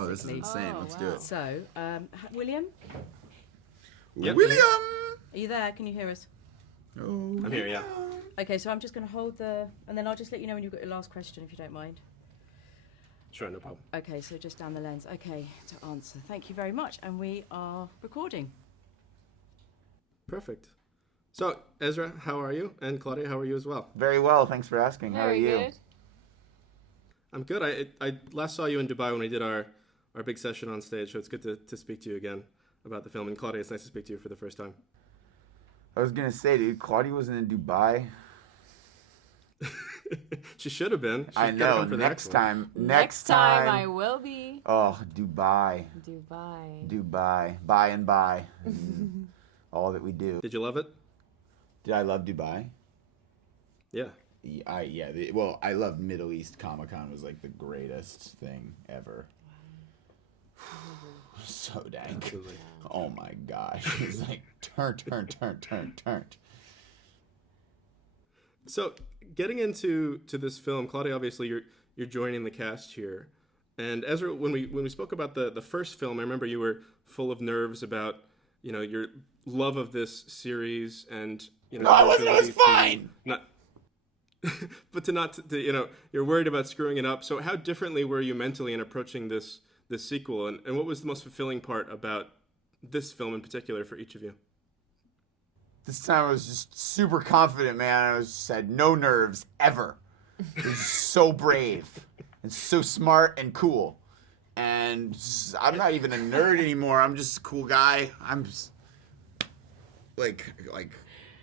Oh, this is physically. insane. Let's do it. So, William, Yep. William! are you there? Can you hear us? Oh, I'm here, yeah. Okay, so I'm just going to hold and then I'll just let you know when you've got your last question, if you don't mind. Sure, no problem. Okay, so just down the lens. Okay, to answer. Thank you very much, and we are recording. Perfect. So, Ezra, how are you? And Claudia, how are you as well? Very well. Thanks for asking. How are you? Good. I'm good. I last saw you in Dubai when we did our big session on stage, so it's good to speak to you again about the film. And Claudia, it's nice to speak to you for the first time. I was going to say, dude, Claudia wasn't in Dubai. She should have been. I know. Next time. I will be. Oh, Dubai. Dubai. By and by. All that we do. Did you love it? Did I love Dubai? Yeah. I love Middle East Comic-Con. Was like the greatest thing ever. So dang. Absolutely. Oh my gosh. It's like turn. So, getting into this film, Claudia, obviously you're joining the cast here. And Ezra, when we spoke about the first film, I remember you were full of nerves about, your love of this series and, No, I wasn't. It was fine. You're worried about screwing it up. So how differently were you mentally in approaching this sequel? And what was the most fulfilling part about this film in particular for each of you? This time I was just super confident, man. I had no nerves ever. It was so brave and so smart and cool. And I'm not even a nerd anymore. I'm just a cool guy. I'm just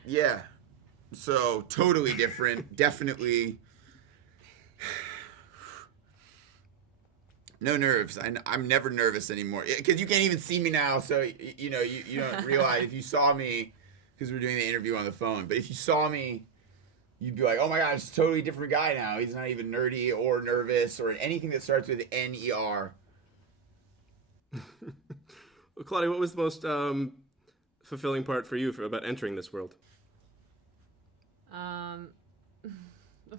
yeah. So totally different. Definitely no nerves. I'm never nervous anymore because you can't even see me now. So you don't realize if you saw me. Because we're doing the interview on the phone. But if you saw me, you'd be like, oh my gosh, it's a totally different guy now. He's not even nerdy or nervous or anything that starts with N-E-R. Well, Claudia, what was the most fulfilling part for you about entering this world? Of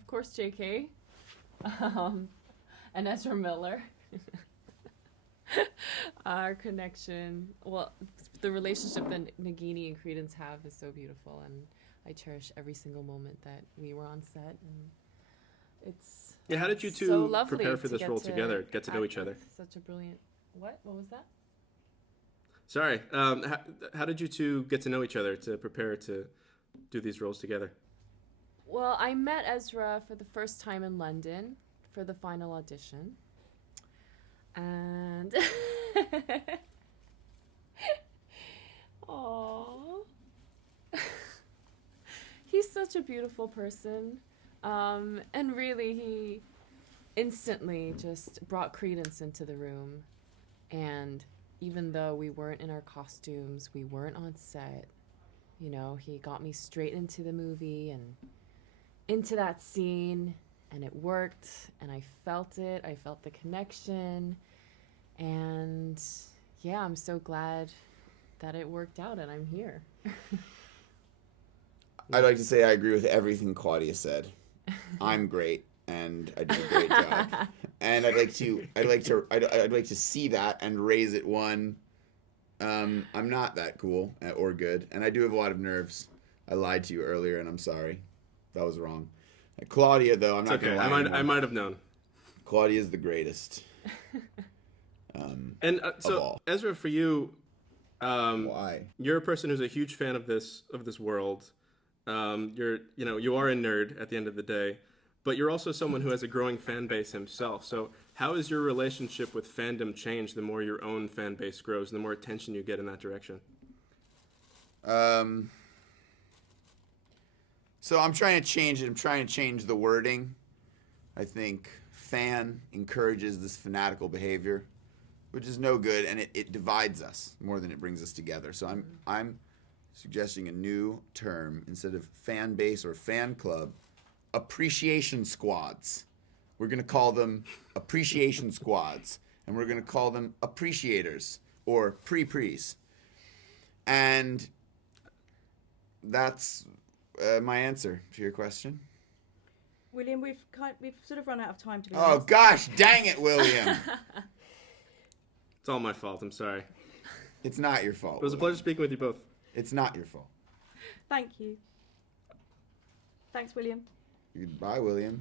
course, JK. And Ezra Miller. Our connection, the relationship that Nagini and Credence have is so beautiful, and I cherish every single moment that we were on set. And it's how did you two so prepare for this role together, get to know each other? Such a brilliant. What was that? Sorry. How did you two get to know each other to prepare to do these roles together? Well, I met Ezra for the first time in London for the final audition. And aww, he's such a beautiful person, and really he instantly just brought Credence into the room. And even though we weren't in our costumes, we weren't on set, he got me straight into the movie and into that scene. And it worked, and I felt it. I felt the connection. And, yeah, I'm so glad that it worked out, and I'm here. I'd like to say I agree with everything Claudia said. I'm great, and I did a great job. And I'd like to see that and raise it one. I'm not that cool or good, and I do have a lot of nerves. I lied to you earlier, and I'm sorry. That was wrong. Claudia, though, I'm not going to lie. I might have known. Claudia is the greatest. So, Ezra, for you, why? You're a person who's a huge fan of this world. You are a nerd at the end of the day, but you're also someone who has a growing fan base himself. So, how has your relationship with fandom changed the more your own fan base grows, and the more attention you get in that direction? So I'm trying to change it. I'm trying to change the wording. I think fan encourages this fanatical behavior, which is no good, and it divides us more than it brings us together. So I'm suggesting a new term instead of fan base or fan club, appreciation squads. We're going to call them appreciation squads, and we're going to call them appreciators or pre-prees. And that's my answer to your question. William, we've sort of run out of time to be honest. Gosh, dang it, William. It's all my fault. I'm sorry. It's not your fault. It was a pleasure speaking with you both. It's not your fault. Thank you. Thanks, William. Goodbye, William.